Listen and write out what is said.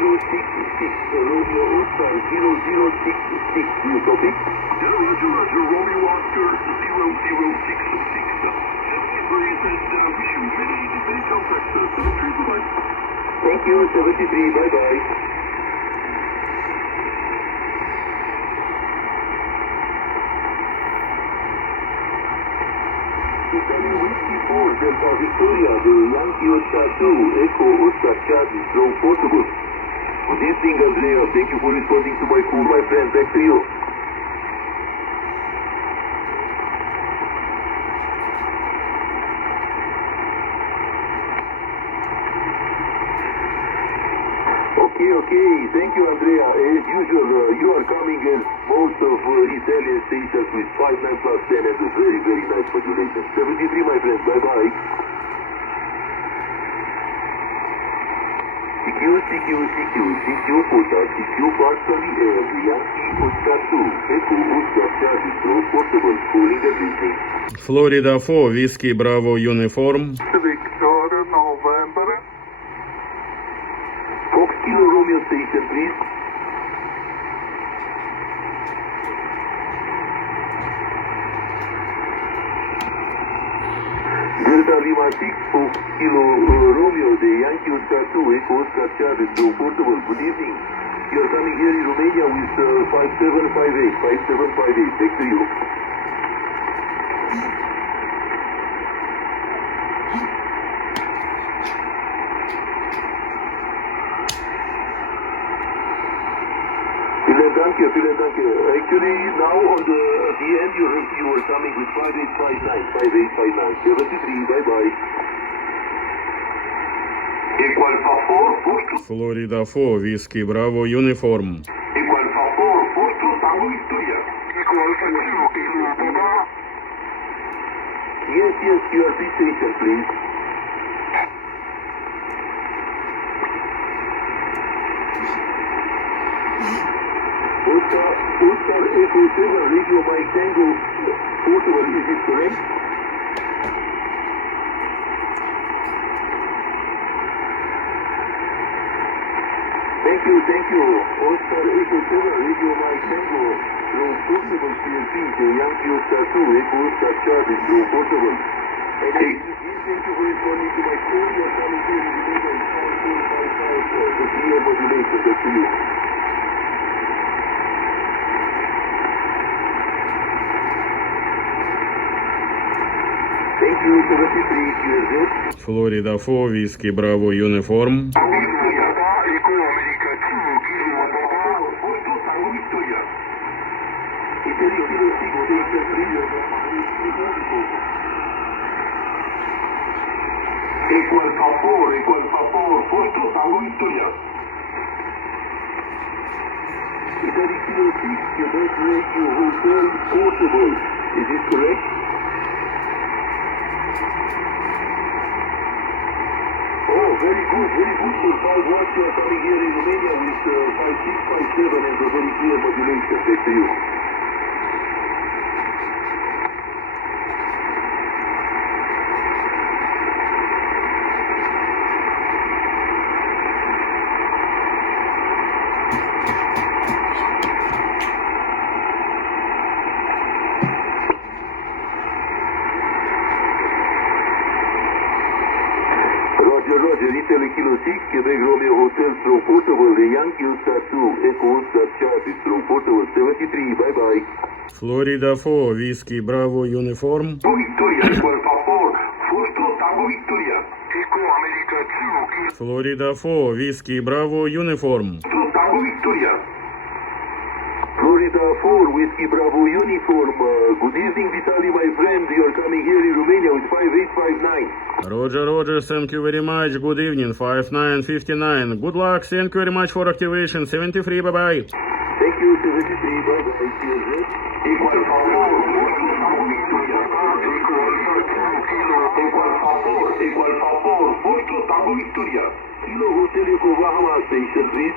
Romeo Oscar 0066. Do you copy? Roger, Romeo Oscar 0066. Please, and wish you many contact. 73, bye-bye. Thank you, 73. Bye-bye. Italy Whiskey 4, Delta Victoria, the Yankee Oscar 2, Echo Oscar Charlie, drone portable. Good evening, Andrea. Thank you for responding to my call, my friend. Back to you. Okay. Thank you, Andrea. As usual, you are coming as most of Italian stations with 59 plus 10 and a very, very nice modulation. 73, my friend. Bye-bye. CQ, Kota, CQ partially air, Yankee Oscar 2, Echo Oscar Charlie, drone portable, calling and listening. Florida 4, Whiskey Bravo Uniform. Victor November. Fox Kilo Romeo station, please. Delta Lima 6, Fox Kilo Romeo, the Yankee Oscar 2, Echo Oscar Charlie, drone portable. Good evening. You are coming here in Romania with 5758. Back to you. Vielen Dank. Actually, now on the end, you were coming with 5859. 73, bye-bye. Equal favor, posto. Florida 4, Whiskey Bravo Uniform. Equal favor, posto, Tango Victoria. Equal favor, Yes, QRC station, please. Oscar Echo 7, Radio Mike Tango, portable, is it correct? Thank you. Oscar Echo 7, Radio Mike Tango, drone portable CLP, the Yankee Oscar 2, Echo Oscar Charlie, drone portable. And thank you for responding to my call. You are coming here in the middle of 5455, the clear modulation. Back to you. Thank you, 73, QRZ. Florida 4, Whiskey Bravo Uniform. Equal favor, posto, Tango Victoria. Italy Kilo 6, Quebec Radio Hotel Portable. Is it correct? Oh, very good. For 5 watts, you are coming here in Romania with 5657 and a very clear modulation. Back to you. Roger, Italy Kilo 6, Quebec Romeo Hotel, drone portable, the Yankee Oscar 2, Echo Oscar Charlie, drone portable, 73, bye-bye. Florida 4, Whiskey Bravo Uniform. Victoria, equal favor, posto, Tango Victoria. Echo America 2, Florida 4, Whiskey Bravo Uniform. Tango Victoria. Florida 4, Whiskey Bravo Uniform. Good evening, Vitaly, my friend. You are coming here in Romania with 5859. Roger, thank you very much. Good evening, 5959. Good luck, thank you very much for activation. 73, bye-bye. Thank you, 73, bye-bye. QRZ. Equal favor, posto, Tango Victoria. Equal favor, posto, Tango Victoria. Kilo Hotel Yokohama station, please.